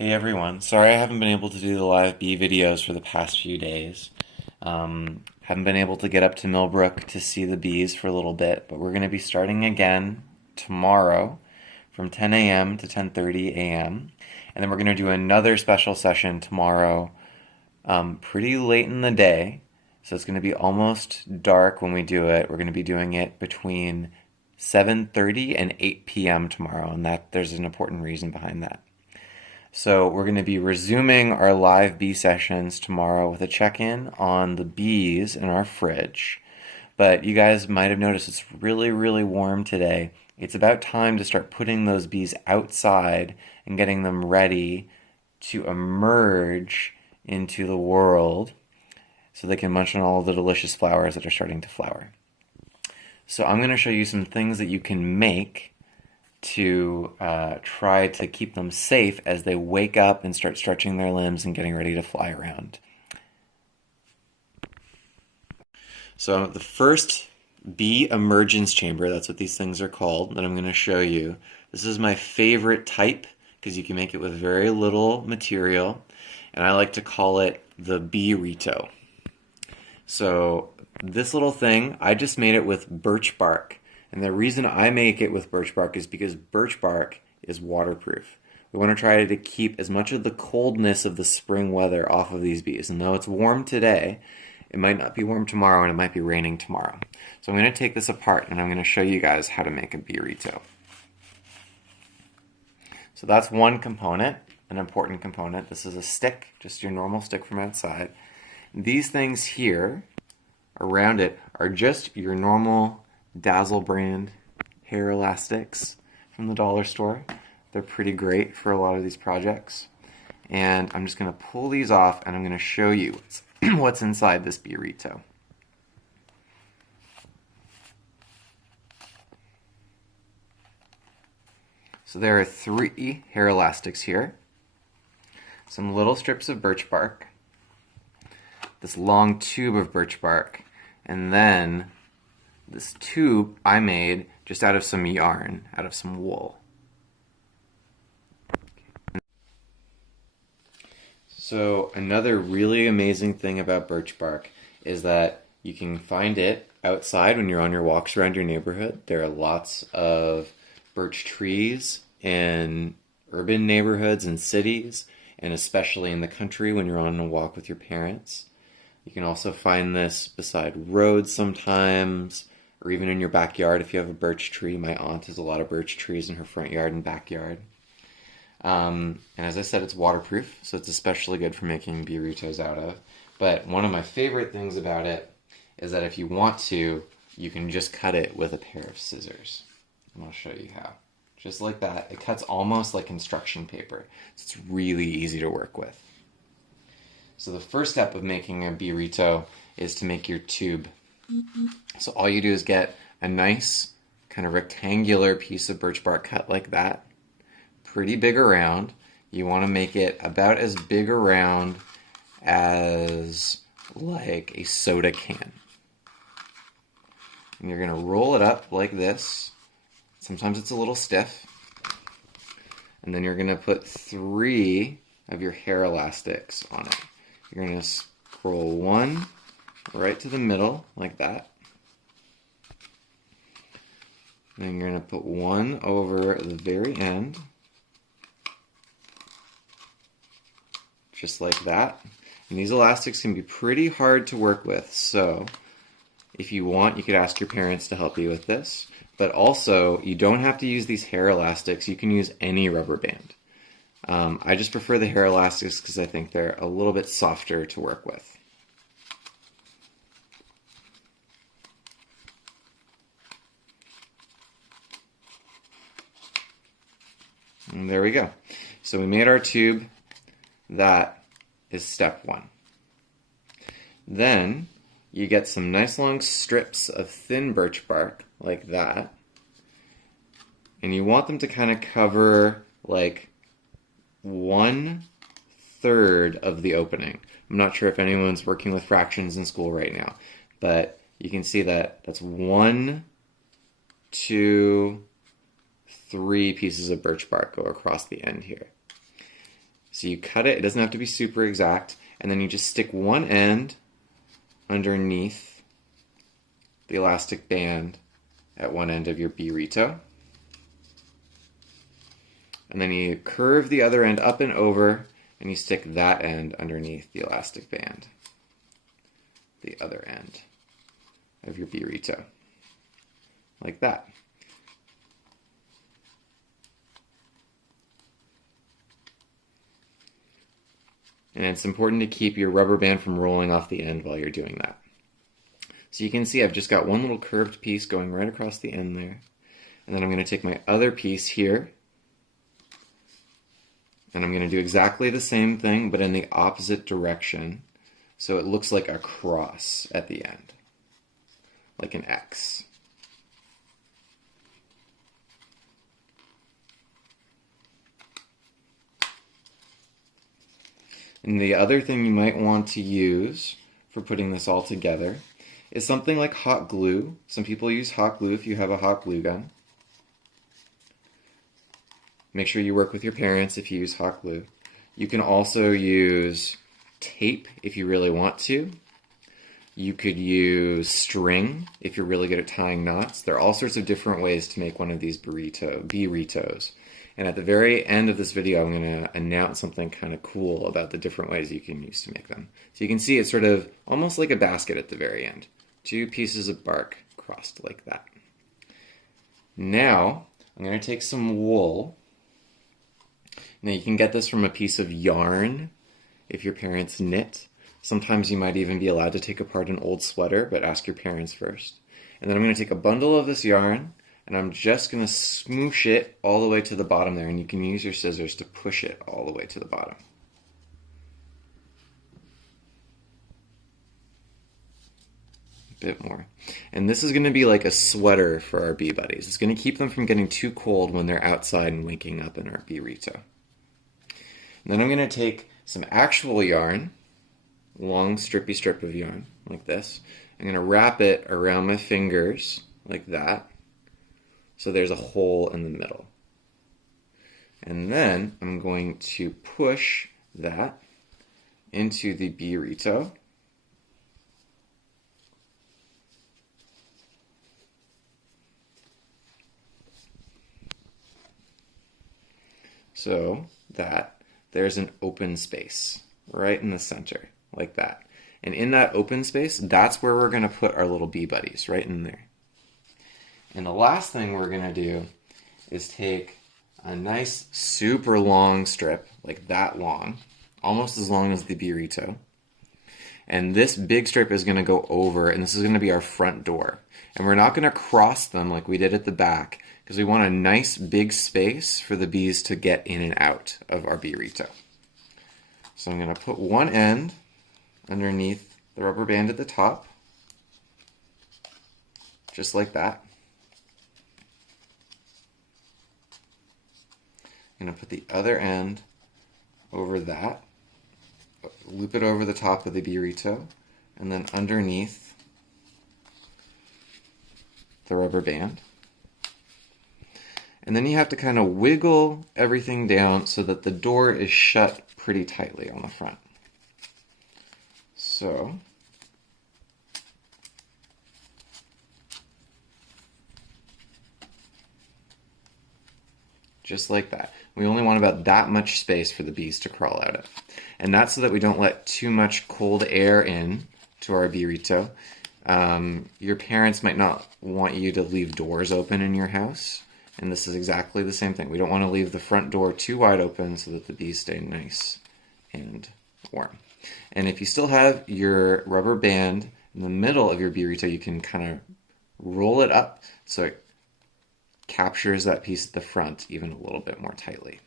Hey everyone, sorry I haven't been able to do the live bee videos for the past few days. Haven't been able to get up to Millbrook to see the bees for a little bit, but we're going to be starting again tomorrow from 10 a.m. to 10:30 a.m. And then we're going to do another special session tomorrow pretty late in the day. So it's going to be almost dark when we do it. We're going to be doing it between 7:30 and 8 p.m. tomorrow, and that there's an important reason behind that. So we're going to be resuming our live bee sessions tomorrow with a check-in on the bees in our fridge. But you guys might have noticed it's really, really warm today. It's about time to start putting those bees outside and getting them ready to emerge into the world so they can munch on all the delicious flowers that are starting to flower. So I'm going to show you some things that you can make to try to keep them safe as they wake up and start stretching their limbs and getting ready to fly around. So the first bee emergence chamber, that's what these things are called, that I'm going to show you. This is my favorite type because you can make it with very little material, and I like to call it the bee-rito. So this little thing, I just made it with birch bark. And the reason I make it with birch bark is because birch bark is waterproof. We want to try to keep as much of the coldness of the spring weather off of these bees. And though it's warm today, it might not be warm tomorrow and it might be raining tomorrow. So I'm going to take this apart and I'm going to show you guys how to make a bee-rito. So that's one component, an important component. This is a stick, just your normal stick from outside. These things here around it are just your normal Dazzle brand hair elastics from the dollar store. They're pretty great for a lot of these projects. And I'm just going to pull these off and I'm going to show you what's inside this bee-rito. So there are 3 hair elastics here, some little strips of birch bark, this long tube of birch bark, and then this tube I made just out of some yarn, out of some wool. So another really amazing thing about birch bark is that you can find it outside when you're on your walks around your neighborhood. There are lots of birch trees in urban neighborhoods and cities, and especially in the country when you're on a walk with your parents. You can also find this beside roads sometimes, or even in your backyard if you have a birch tree. My aunt has a lot of birch trees in her front yard and backyard. And as I said, it's waterproof, so it's especially good for making bee-ritos out of. But one of my favorite things about it is that if you want to, you can just cut it with a pair of scissors. And I'll show you how. Just like that. It cuts almost like construction paper. So it's really easy to work with. So the first step of making a bee-rito is to make your tube. So all you do is get a nice kind of rectangular piece of birch bark cut like that, pretty big around. You want to make it about as big around as like a soda can. And you're going to roll it up like this. Sometimes it's a little stiff. And then you're going to put 3 of your hair elastics on it. You're going to scroll 1 right to the middle, like that. Then you're going to put 1 over the very end, just like that. And these elastics can be pretty hard to work with, so if you want, you could ask your parents to help you with this. But also, you don't have to use these hair elastics. You can use any rubber band. I just prefer the hair elastics because I think they're a little bit softer to work with. And there we go. So we made our tube. That is step 1. Then you get some nice long strips of thin birch bark like that. And you want them to kind of cover like 1/3 of the opening. I'm not sure if anyone's working with fractions in school right now, but you can see that that's 1, 2, 3 pieces of birch bark go across the end here. So you cut it, it doesn't have to be super exact, and then you just stick one end underneath the elastic band at one end of your bee-rito. And then you curve the other end up and over, and you stick that end underneath the elastic band, the other end of your bee-rito, like that. And it's important to keep your rubber band from rolling off the end while you're doing that. So you can see I've just got one little curved piece going right across the end there. And then I'm going to take my other piece here, and I'm going to do exactly the same thing, but in the opposite direction. So it looks like a cross at the end, like an X. And the other thing you might want to use for putting this all together is something like hot glue. Some people use hot glue if you have a hot glue gun. Make sure you work with your parents if you use hot glue. You can also use tape if you really want to. You could use string if you're really good at tying knots. There are all sorts of different ways to make one of these bee-ritos. And at the very end of this video, I'm going to announce something kind of cool about the different ways you can use to make them. So you can see it's sort of almost like a basket at the very end. 2 pieces of bark crossed like that. Now, I'm going to take some wool. Now you can get this from a piece of yarn if your parents knit. Sometimes you might even be allowed to take apart an old sweater, but ask your parents first. And then I'm going to take a bundle of this yarn, and I'm just going to smoosh it all the way to the bottom there, and you can use your scissors to push it all the way to the bottom. A bit more. And this is going to be like a sweater for our bee buddies. It's going to keep them from getting too cold when they're outside and waking up in our bee-rito. And then I'm going to take some actual yarn, long strippy strip of yarn, like this. I'm going to wrap it around my fingers, like that. So there's a hole in the middle. And then I'm going to push that into the bee-rito. So that there's an open space right in the center, like that. And in that open space, that's where we're going to put our little bee buddies, right in there. And the last thing we're going to do is take a nice super long strip, like that long, almost as long as the bee-rito. And this big strip is going to go over, and this is going to be our front door. And we're not going to cross them like we did at the back, because we want a nice big space for the bees to get in and out of our bee-rito. So I'm going to put one end underneath the rubber band at the top, just like that. I'm going to put the other end over that, loop it over the top of the bee-rito, and then underneath the rubber band. And then you have to kind of wiggle everything down so that the door is shut pretty tightly on the front. So just like that. We only want about that much space for the bees to crawl out of. And that's so that we don't let too much cold air in to our bee-rito. Your parents might not want you to leave doors open in your house. And this is exactly the same thing. We don't want to leave the front door too wide open so that the bees stay nice and warm. And if you still have your rubber band in the middle of your bee-rito, you can kind of roll it up so it captures that piece at the front even a little bit more tightly.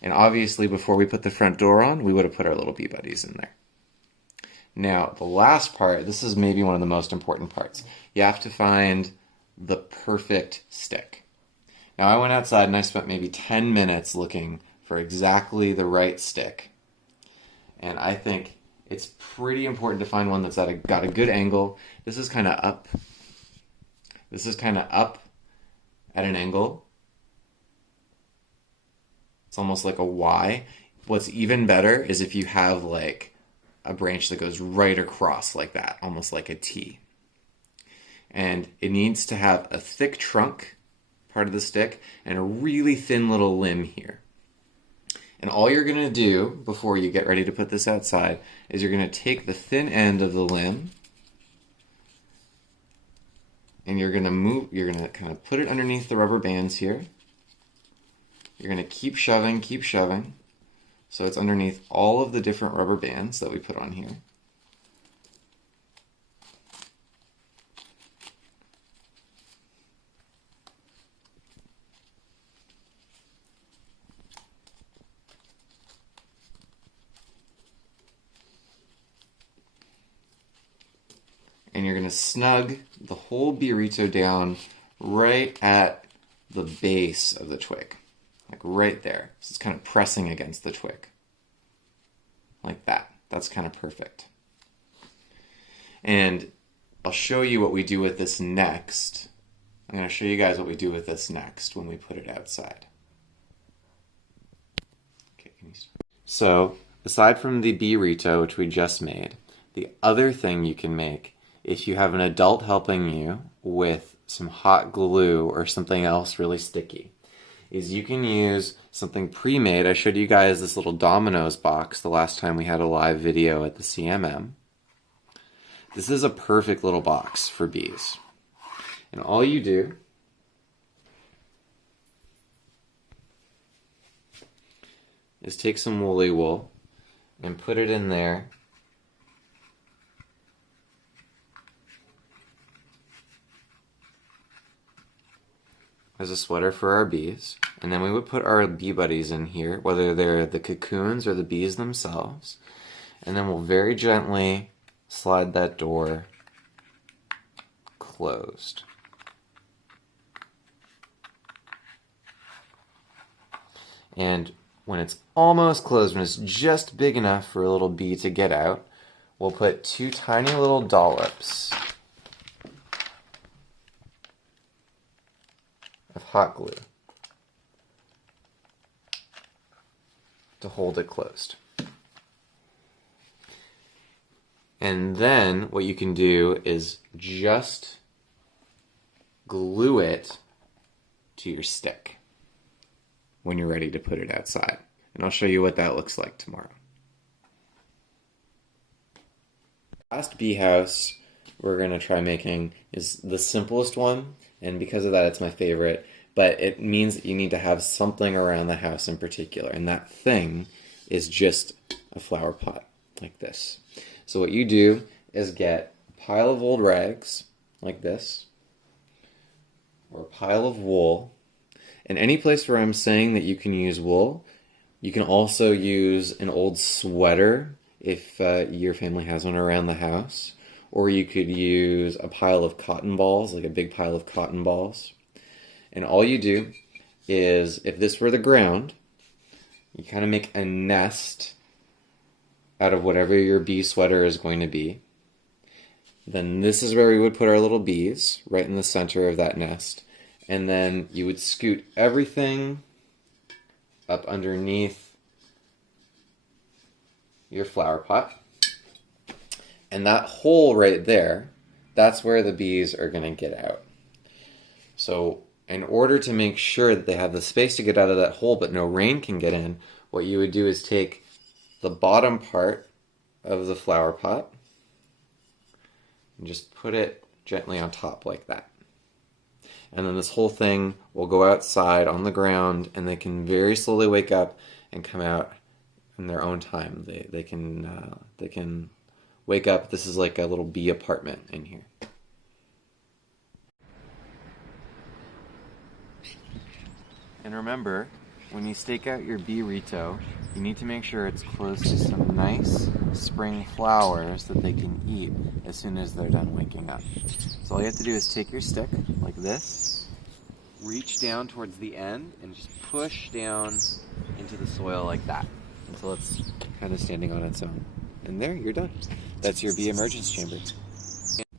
And obviously before we put the front door on, we would have put our little bee buddies in there. Now the last part, this is maybe one of the most important parts. You have to find the perfect stick. Now I went outside and I spent maybe 10 minutes looking for exactly the right stick. And I think it's pretty important to find one that's got a good angle. This is kind of up. This is kind of up at an angle. It's almost like a Y. What's even better is if you have like a branch that goes right across like that, almost like a T. And it needs to have a thick trunk, part of the stick, and a really thin little limb here. And all you're going to do before you get ready to put this outside is you're going to take the thin end of the limb and you're going to kind of put it underneath the rubber bands here. You're going to keep shoving, so it's underneath all of the different rubber bands that we put on here. And you're going to snug the whole bee-rito down right at the base of the twig. Like right there. So it's kind of pressing against the twig. Like that. That's kind of perfect. And I'll show you what we do with this next. I'm going to show you guys what we do with this next when we put it outside. Okay, so, aside from the bee-rito, which we just made, the other thing you can make, if you have an adult helping you with some hot glue or something else really sticky, is you can use something pre-made. I showed you guys this little Domino's box the last time we had a live video at the CMM. This is a perfect little box for bees. And all you do is take some woolly wool and put it in there as a sweater for our bees. And then we would put our bee buddies in here, whether they're the cocoons or the bees themselves. And then we'll very gently slide that door closed. And when it's almost closed, when it's just big enough for a little bee to get out, we'll put 2 tiny little dollops of hot glue to hold it closed. And then what you can do is just glue it to your stick when you're ready to put it outside. And I'll show you what that looks like tomorrow. Last bee house we're going to try making is the simplest one, and because of that it's my favorite, but it means that you need to have something around the house in particular, and that thing is just a flower pot like this. So what you do is get a pile of old rags like this, or a pile of wool, and any place where I'm saying that you can use wool, you can also use an old sweater if your family has one around the house, or you could use a pile of cotton balls, like a big pile of cotton balls. And all you do is, if this were the ground, you kind of make a nest out of whatever your bee sweater is going to be. Then this is where we would put our little bees, right in the center of that nest. And then you would scoot everything up underneath your flower pot. And that hole right there, that's where the bees are going to get out. So in order to make sure that they have the space to get out of that hole but no rain can get in, what you would do is take the bottom part of the flower pot and just put it gently on top like that. And then this whole thing will go outside on the ground, and they can very slowly wake up and come out in their own time. They can wake up. This is like a little bee apartment in here. And remember, when you stake out your bee-rito, you need to make sure it's close to some nice spring flowers that they can eat as soon as they're done waking up. So all you have to do is take your stick like this, reach down towards the end, and just push down into the soil like that until it's kind of standing on its own. And there, you're done. That's your bee emergence chamber.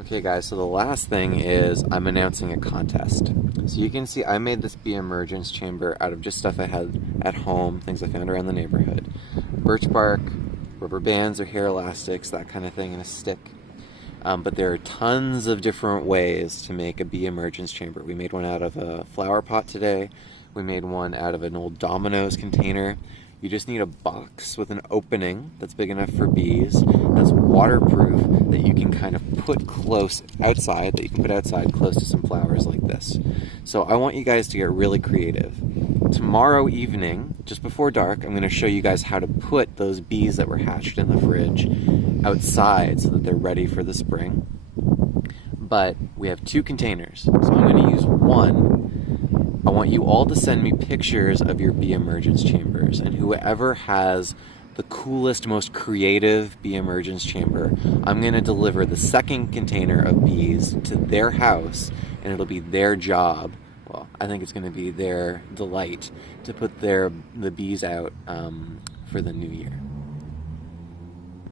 Okay guys, so the last thing is I'm announcing a contest. So you can see I made this bee emergence chamber out of just stuff I had at home, things I found around the neighborhood. Birch bark, rubber bands or hair elastics, that kind of thing, and a stick. But there are tons of different ways to make a bee emergence chamber. We made one out of a flower pot today. We made one out of an old Domino's container. You just need a box with an opening that's big enough for bees, that's waterproof, that you can kind of put close outside, that you can put outside close to some flowers like this. So I want you guys to get really creative. Tomorrow evening, just before dark, I'm going to show you guys how to put those bees that were hatched in the fridge outside so that they're ready for the spring. But we have 2 containers, so I'm going to use one. I want you all to send me pictures of your bee emergence chambers, and whoever has the coolest, most creative bee emergence chamber, I'm going to deliver the second container of bees to their house, and it'll be their job, well, I think it's going to be their delight, to put the bees out for the new year.